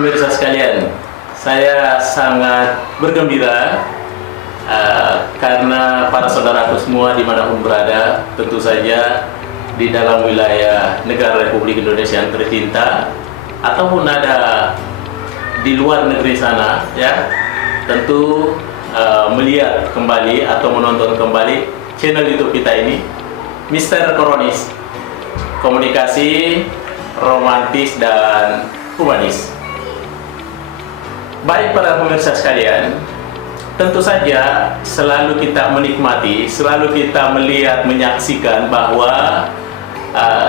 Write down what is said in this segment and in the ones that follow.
pemirsa sekalian, saya sangat bergembira karena para saudaraku semua dimanapun berada, tentu saja di dalam wilayah negara Republik Indonesia yang tercinta ataupun ada di luar negeri sana, ya, tentu melihat kembali atau menonton kembali channel YouTube kita ini, Mr. Koronis, komunikasi romantis dan humanis. Baik para pemirsa sekalian, tentu saja selalu kita menikmati, selalu kita melihat, menyaksikan bahwa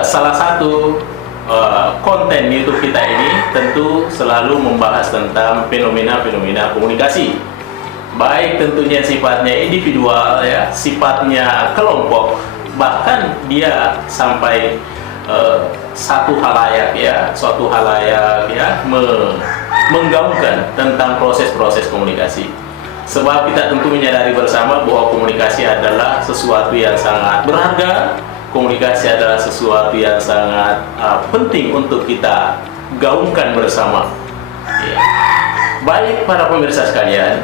salah satu konten YouTube kita ini tentu selalu membahas tentang fenomena-fenomena komunikasi. Baik tentunya sifatnya individual, ya, sifatnya kelompok, bahkan dia sampai suatu halayak ya menggaungkan tentang proses-proses komunikasi. Sebab kita tentu menyadari bersama bahwa komunikasi adalah sesuatu yang sangat berharga, komunikasi adalah sesuatu yang sangat penting untuk kita gaungkan bersama, ya. Baik para pemirsa sekalian,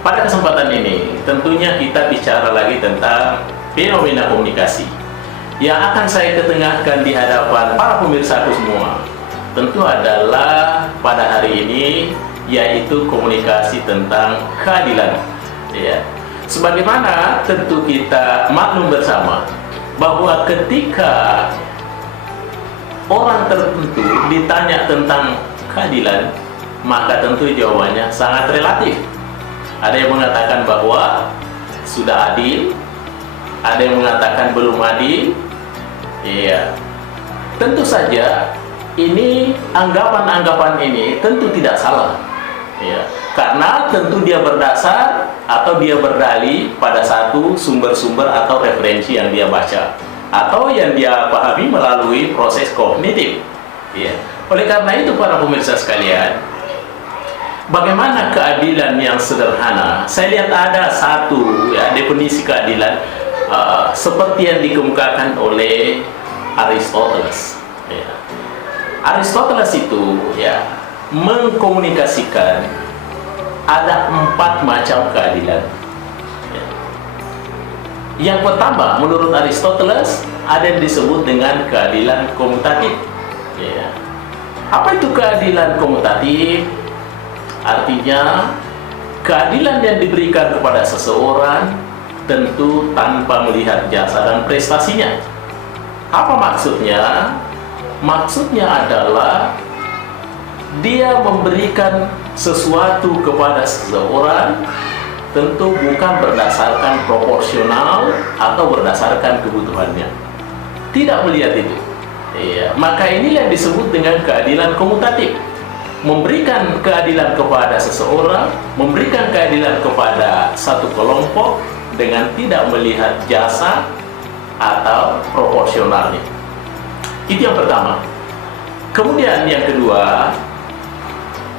pada kesempatan ini tentunya kita bicara lagi tentang fenomena komunikasi yang akan saya ketengahkan di hadapan para pemirsaku semua. Tentu adalah pada hari ini yaitu komunikasi tentang keadilan, ya. Sebagaimana tentu kita maklum bersama bahwa ketika orang tertentu ditanya tentang keadilan, maka tentu jawabannya sangat relatif. Ada yang mengatakan bahwa sudah adil, ada yang mengatakan belum adil. Iya, tentu saja ini anggapan-anggapan ini tentu tidak salah, ya, karena tentu dia berdasar atau dia berdalih pada satu sumber-sumber atau referensi yang dia baca atau yang dia pahami melalui proses kognitif, ya. Oleh karena itu para pemirsa sekalian, bagaimana keadilan yang sederhana? Saya lihat ada satu, ya, definisi keadilan seperti yang dikemukakan oleh Aristoteles, ya. Aristoteles itu, ya, mengkomunikasikan ada 4 macam keadilan, ya. Yang pertama, menurut Aristoteles, ada yang disebut dengan keadilan komutatif, ya. Apa itu keadilan komutatif? Artinya keadilan yang diberikan kepada seseorang tentu tanpa melihat jasa dan prestasinya. Apa maksudnya? Maksudnya adalah dia memberikan sesuatu kepada seseorang tentu bukan berdasarkan proporsional atau berdasarkan kebutuhannya. Tidak melihat itu, ya. Maka ini yang disebut dengan keadilan komutatif. Memberikan keadilan kepada seseorang, memberikan keadilan kepada satu kelompok dengan tidak melihat jasa atau proporsionalnya. Itu yang pertama. Kemudian yang kedua,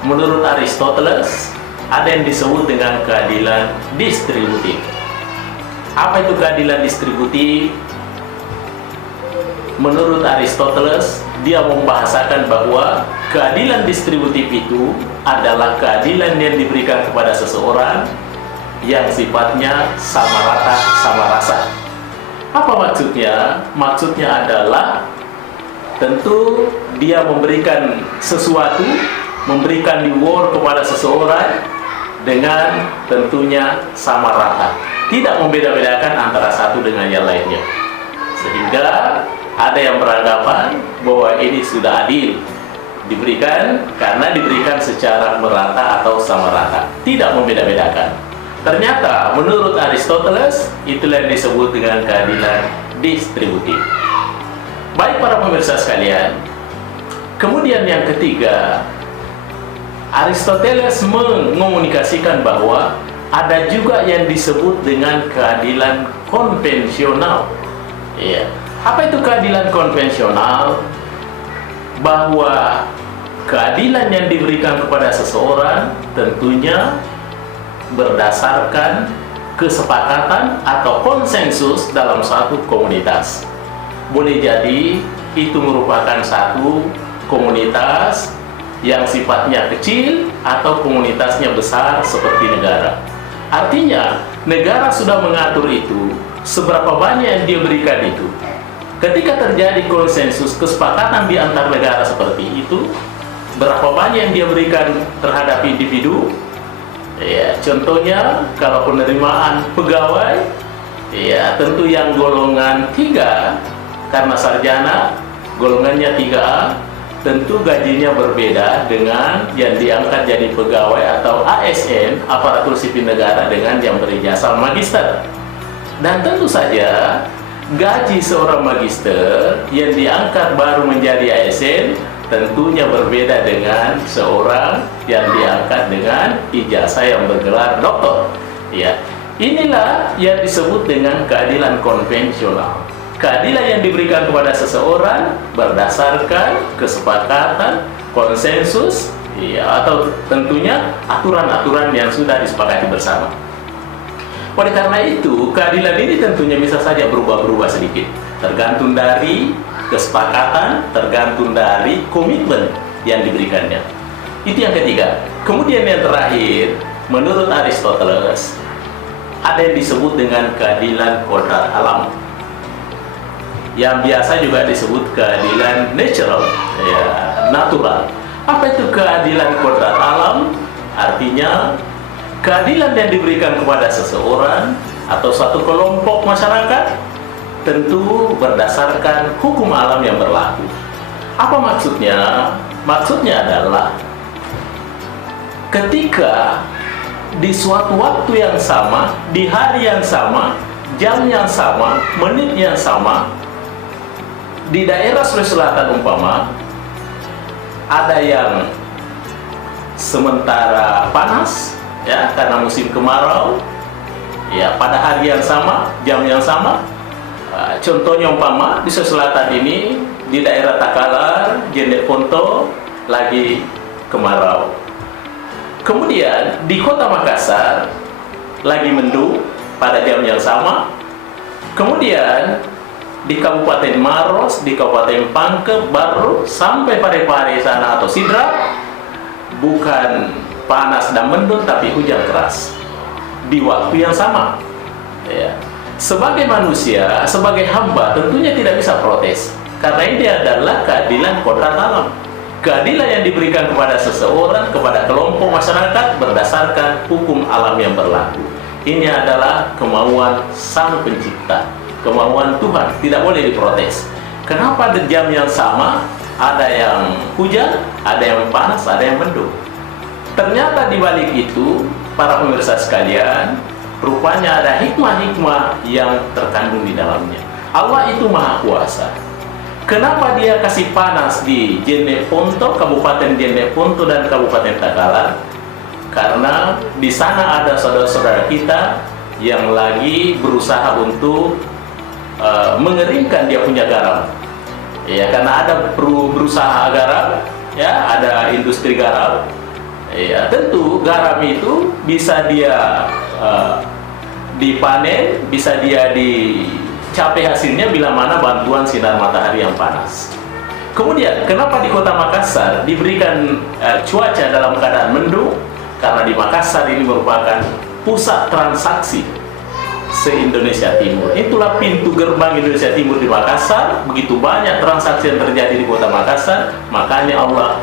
menurut Aristoteles ada yang disebut dengan keadilan distributif. Apa itu keadilan distributif? Menurut Aristoteles, dia membahasakan bahwa keadilan distributif itu adalah keadilan yang diberikan kepada seseorang yang sifatnya sama rata, sama rasa. Apa maksudnya? Maksudnya adalah tentu dia memberikan sesuatu, memberikan reward kepada seseorang dengan tentunya sama rata, tidak membeda-bedakan antara satu dengan yang lainnya. Sehingga ada yang beranggapan bahwa ini sudah adil, diberikan karena diberikan secara merata atau sama rata, tidak membeda-bedakan. Ternyata menurut Aristoteles itulah yang disebut dengan keadilan distributif. Baik para pemirsa sekalian, kemudian yang ketiga, Aristoteles mengomunikasikan bahwa ada juga yang disebut dengan keadilan konvensional, ya. Apa itu keadilan konvensional? Bahwa keadilan yang diberikan kepada seseorang tentunya berdasarkan kesepakatan atau konsensus dalam satu komunitas. Boleh jadi itu merupakan satu komunitas yang sifatnya kecil atau komunitasnya besar seperti negara. Artinya, negara sudah mengatur itu, seberapa banyak yang dia berikan itu. Ketika terjadi konsensus kesepakatan di antar negara seperti itu, berapa banyak yang dia berikan terhadap individu. Ya, contohnya kalau penerimaan pegawai, ya tentu yang golongan 3 karena sarjana golongannya 3A, tentu gajinya berbeda dengan yang diangkat jadi pegawai atau ASN, aparatur sipil negara, dengan yang berijazah magister. Dan tentu saja gaji seorang magister yang diangkat baru menjadi ASN tentunya berbeda dengan seorang yang diangkat dengan ijazah yang bergelar doktor. Ya, inilah yang disebut dengan keadilan konvensional. Keadilan yang diberikan kepada seseorang berdasarkan kesepakatan, konsensus, ya, atau tentunya aturan-aturan yang sudah disepakati bersama. Oleh karena itu, keadilan ini tentunya bisa saja berubah-berubah sedikit, tergantung dari kesepakatan, tergantung dari komitmen yang diberikannya. Itu yang ketiga. Kemudian yang terakhir, menurut Aristoteles, ada yang disebut dengan keadilan kodrat alam, yang biasa juga disebut keadilan natural, ya, natural. Apa itu keadilan kodrat alam? Artinya keadilan yang diberikan kepada seseorang atau satu kelompok masyarakat tentu berdasarkan hukum alam yang berlaku. Apa maksudnya? Maksudnya adalah ketika di suatu waktu yang sama, di hari yang sama, jam yang sama, menit yang sama, di daerah Sulawesi Selatan umpama ada yang sementara panas, ya, karena musim kemarau, ya, pada hari yang sama, jam yang sama. Contohnya umpama di Sulawesi Selatan ini, di daerah Takalar, Jendek Ponto lagi kemarau. Kemudian di kota Makassar lagi mendung pada jam yang sama. Kemudian di Kabupaten Maros, di Kabupaten Pangkep, baru sampai Parepare sana atau Sidrap, bukan panas dan mendung tapi hujan keras di waktu yang sama. Ya. Sebagai manusia, sebagai hamba, tentunya tidak bisa protes, karena ini adalah keadilan kodrat alam. Keadilan yang diberikan kepada seseorang, kepada kelompok masyarakat berdasarkan hukum alam yang berlaku. Ini adalah kemauan Sang Pencipta, kemauan Tuhan, tidak boleh diprotes. Kenapa di jam yang sama ada yang hujan, ada yang panas, ada yang mendung? Ternyata di balik itu, para pemirsa sekalian, rupanya ada hikmah-hikmah yang terkandung di dalamnya. Allah itu Maha Kuasa. Kenapa Dia kasih panas di Jendek Ponto, Kabupaten Jendek Ponto dan Kabupaten Takalar? Karena di sana ada saudara-saudara kita yang lagi berusaha untuk mengeringkan dia punya garam. Ya, karena ada berusaha garam, ya, ada industri garam. Ya, tentu garam itu bisa dia dipanen, bisa dia dicapai hasilnya bila mana bantuan sinar matahari yang panas. Kemudian, kenapa di kota Makassar diberikan cuaca dalam keadaan mendung? Karena di Makassar ini merupakan pusat transaksi se-Indonesia Timur. Itulah pintu gerbang Indonesia Timur di Makassar. Begitu banyak transaksi yang terjadi di kota Makassar, makanya Allah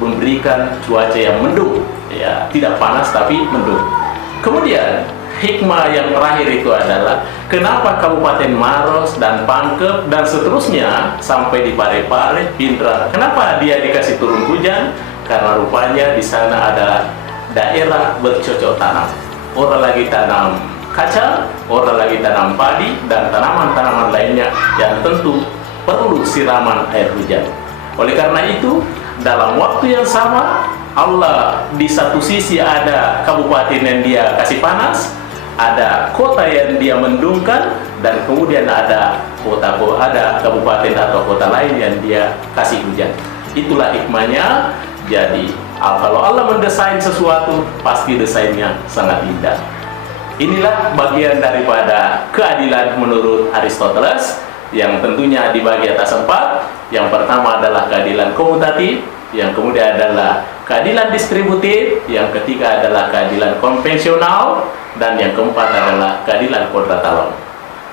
memberikan cuaca yang mendung, ya, tidak panas tapi mendung. Kemudian hikmah yang terakhir itu adalah kenapa Kabupaten Maros dan Pangkep dan seterusnya sampai di Parepare, Pindra, kenapa dia dikasih turun hujan? Karena rupanya di sana ada daerah bercocok tanam. Orang lagi tanam kacang, orang lagi tanam padi dan tanaman-tanaman lainnya yang tentu perlu siraman air hujan. Oleh karena itu, dalam waktu yang sama, Allah di satu sisi ada kabupaten yang Dia kasih panas, ada kota yang Dia mendungkan, dan kemudian ada kabupaten atau kota lain yang Dia kasih hujan. Itulah hikmahnya. Jadi kalau Allah mendesain sesuatu, pasti desainnya sangat indah. Inilah bagian daripada keadilan menurut Aristoteles, yang tentunya dibagi atas 4. Yang pertama adalah keadilan komutatif, yang kemudian adalah keadilan distributif, yang ketiga adalah keadilan konvensional, dan yang keempat adalah keadilan kodrat alam.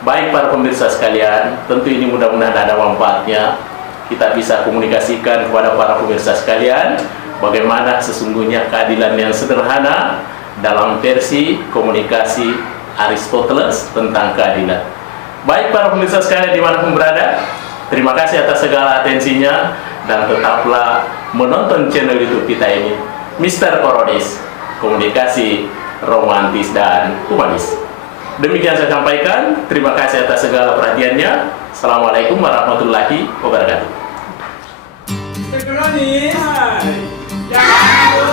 Baik para pemirsa sekalian, tentu ini mudah-mudahan ada manfaatnya. Kita bisa komunikasikan kepada para pemirsa sekalian bagaimana sesungguhnya keadilan yang sederhana dalam versi komunikasi Aristoteles tentang keadilan. Baik para pemirsa sekalian dimanapun berada, terima kasih atas segala atensinya, dan tetaplah menonton channel YouTube kita ini, Mr. Korodis, komunikasi romantis dan humanis. Demikian saya sampaikan, terima kasih atas segala perhatiannya. Assalamualaikum warahmatullahi wabarakatuh. Mr. Korodis, hai.